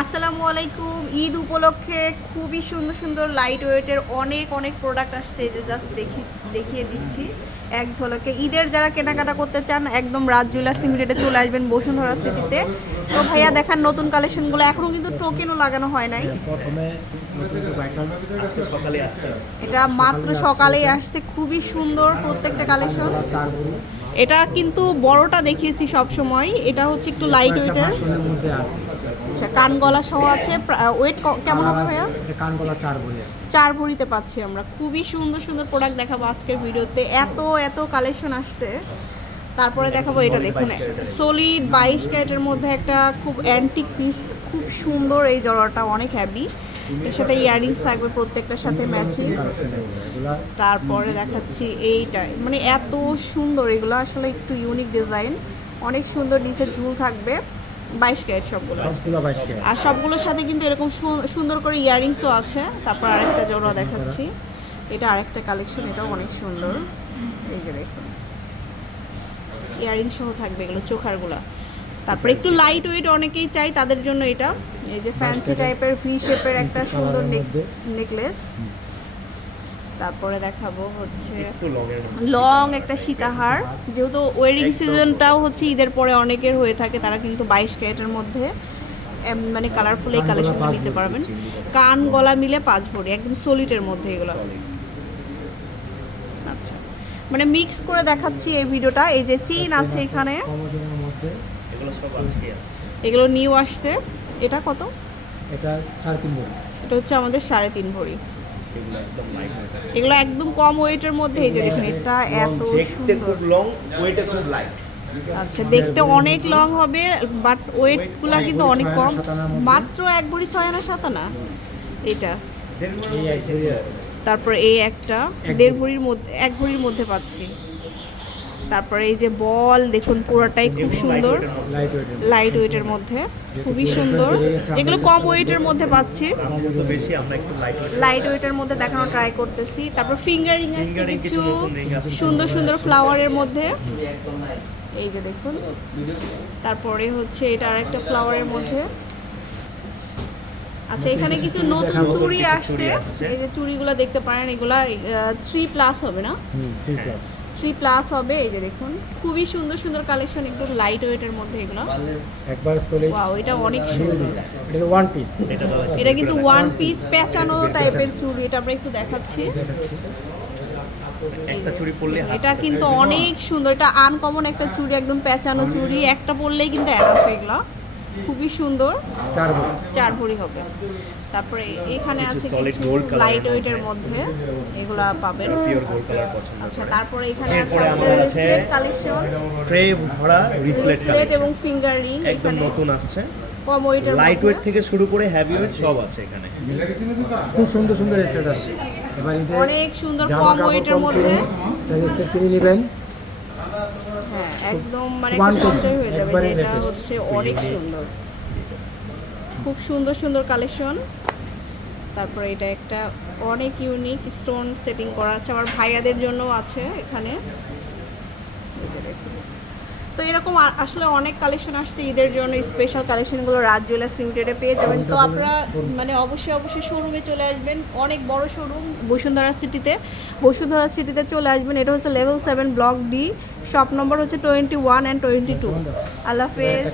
আসসালামু আলাইকুম। ঈদ উপলক্ষে খুবই সুন্দর সুন্দর লাইট ওয়েটের অনেক অনেক প্রোডাক্ট আসছে যে জাস্ট দেখি দেখিয়ে দিচ্ছি। এক ঝলকে। ঈদের যারা কেনাকাটা করতে চান একদম রাজ জুয়েলার্স লিমিটেডে চলে আসবেন বসুন্ধরা সিটিতে তো ভাইয়া দেখার নতুন কালেকশনগুলো এখনও কিন্তু টোকেনও লাগানো হয় নাই। এটা মাত্র সকালেই আসছে। খুবই সুন্দর প্রত্যেকটা কালেকশন এটা কিন্তু বড়টা দেখিয়েছি সব সময় এটা হচ্ছে একটু লাইট ওয়েটের ভার্সনের মধ্যে আছে। আচ্ছা কান গলা সহ আছে ওয়েট কেমন হবে ভাইয়া? এটা কানগলা চার ভরি আছে। চার ভরিতে পাচ্ছি আমরা। খুবই সুন্দর সুন্দর প্রোডাক্ট দেখাবো আজকের ভিডিওতে। এত এত কালেকশন আসছে। তারপরে দেখাবো এটা দেখুন। সলিড বাইশ ক্যারেটের মধ্যে একটা খুব অ্যান্টিক পিস খুব সুন্দর এই জড়াটা অনেক হ্যাভি এর সাথে ইয়ারিংস থাকবে প্রত্যেকটার সাথে ম্যাচিং তারপরে দেখাচ্ছি এইটা মানে এত সুন্দর এগুলো আসলে একটু ইউনিক ডিজাইন অনেক সুন্দর নিচে ঝুল থাকবে। বাইশ ক্যারেট সবগুলো আর সবগুলোর সাথে কিন্তু এরকম সুন্দর করে ইয়ারিংসও আছে। তারপর আরেকটা জোড়া দেখাচ্ছি। এটা আরেকটা কালেকশন এটাও অনেক সুন্দর। এই যে দেখুন। ইয়ারিং সহ থাকবে এগুলো চোখারগুলো। তারপর একটু লাইট ওয়েট অনেকেই চাই তাদের জন্য এটা। এই যে ফ্যান্সি টাইপের ভি শেপের একটা সুন্দর নেকলেস তারপরে দেখাবো হচ্ছে লং একটা সীতাহার যেহেতু ওয়েডিং সিজনটাও হচ্ছে ঈদের পরে অনেকের হয়ে থাকে তারা কিন্তু বাইশ ক্যারেটের মধ্যে মানে কালারফুল এই কালেকশনটা নিতে পারবেন। কান গলা মিলে পাঁচ ভরি একদম সলিডের মধ্যে এগুলো। আচ্ছা। মানে মিক্স করে দেখাচ্ছি এই ভিডিওটা এই যে চেইন আছে এখানে। এগুলো সব আজকে আসছে। এগুলো নিউ আসছে। এটা কত? এটা সাড়ে তিন ভরি। এটা হচ্ছে আমাদের সাড়ে তিন ভরি। এগুলো একদম লাইট এগুলো একদম কম ওয়েটের মধ্যে এই যে দেখুন এটা এত দেখতে খুব লং ওয়েটে খুব লাইট আচ্ছা দেখতে অনেক লং হবে বাট ওয়েটগুলো কিন্তু অনেক কম। মাত্র এক ভরি ছয় আনা সাত আনা এটা। এই এক আছে। তারপর এই একটা এক দেড় ভরির মধ্যে এক ভরির মধ্যে পাচ্ছি। তারপরে এই যে বল দেখুন পুরোটাই খুব সুন্দর। লাইট ওয়েটের মধ্যে খুবই সুন্দর। এগুলো কম ওয়েটের মধ্যে পাচ্ছি। লাইট ওয়েটের মধ্যে দেখানো ট্রাই করতেছি। তারপর ফিঙ্গারিং Fingering কিছু। সুন্দর সুন্দর ফ্লাওয়ারের মধ্যে। এই যে দেখুন। তারপরে হচ্ছে এটা আরেকটা ফ্লাওয়ারের মধ্যে। আচ্ছা এখানে কিছু নতুন। চুড়ি আসছে। এই যে চুড়িগুলো দেখতে পারেন এগুলা থ্রি প্লাস হবে না? থ্রি প্লাস থ্রি প্লাস হবে এই যে দেখুন। খুবই সুন্দর সুন্দর কালেকশন একটু লাইট ওয়েটের মধ্যে এগুলো। একবার সলিড ওয়াও এটা অনেক সুন্দর। এটা ওয়ান পিস এটা কিন্তু ওয়ান পিস পেঁচানো টাইপের চুড়ি এটা আমরা একটু দেখাচ্ছি। একটা চুড়ি পরলে হাত এটা কিন্তু অনেক সুন্দর এটা আনকমন একটা চুড়ি একদম পেঁচানো চুড়ি একটা পরলেই কিন্তু অ্যানাফ এগুলো। খুবই সুন্দর। চার ভরি। চার ভরি হবে। তারপরে এখানে আছে কিছু লাইটের ওয়েটের মধ্যে। এগুলা পাবেন। পিওর গোল্ড কালার পছন্দ আচ্ছা তারপরে এখানে আছে আমাদের রিসলেট কালেকশন ট্রে ভরা রিসলেট রিসলেট এবং ফিঙ্গার রিং একদম নতুন আসছে। কম ওয়েটের লাইট ওয়েট থেকে শুরু করে হেভি ওয়েট সব আছে এখানে। খুব সুন্দর সুন্দর স্টেট আছে। অনেক সুন্দর কম ওয়েটের মধ্যে। স্টেট কিনে নেবেন। হ্যাঁ একদম মানে সঞ্চয় হয়ে যাবে যে এটা হচ্ছে অনেক সুন্দর। খুব সুন্দর সুন্দর কালেকশন তারপরে এটা একটা অনেক ইউনিক স্টোন সেটিং করা আছে আমার ভাইয়াদের জন্য আছে এখানে। তো এরকম আসলে অনেক কালেকশন আসছে ঈদের জন্য স্পেশাল কালেকশনগুলো রাজ জুয়েলার্স লিমিটেডে পেয়ে যাবেন। তো আপনারা মানে অবশ্যই অবশ্যই শোরুমে চলে আসবেন। অনেক বড় শোরুম বসুন্ধরা সিটিতে বসুন্ধরা সিটিতে চলে আসবেন। এটা হচ্ছে level seven block D shop number হচ্ছে twenty one and twenty two আল্লাহ হাফেজ।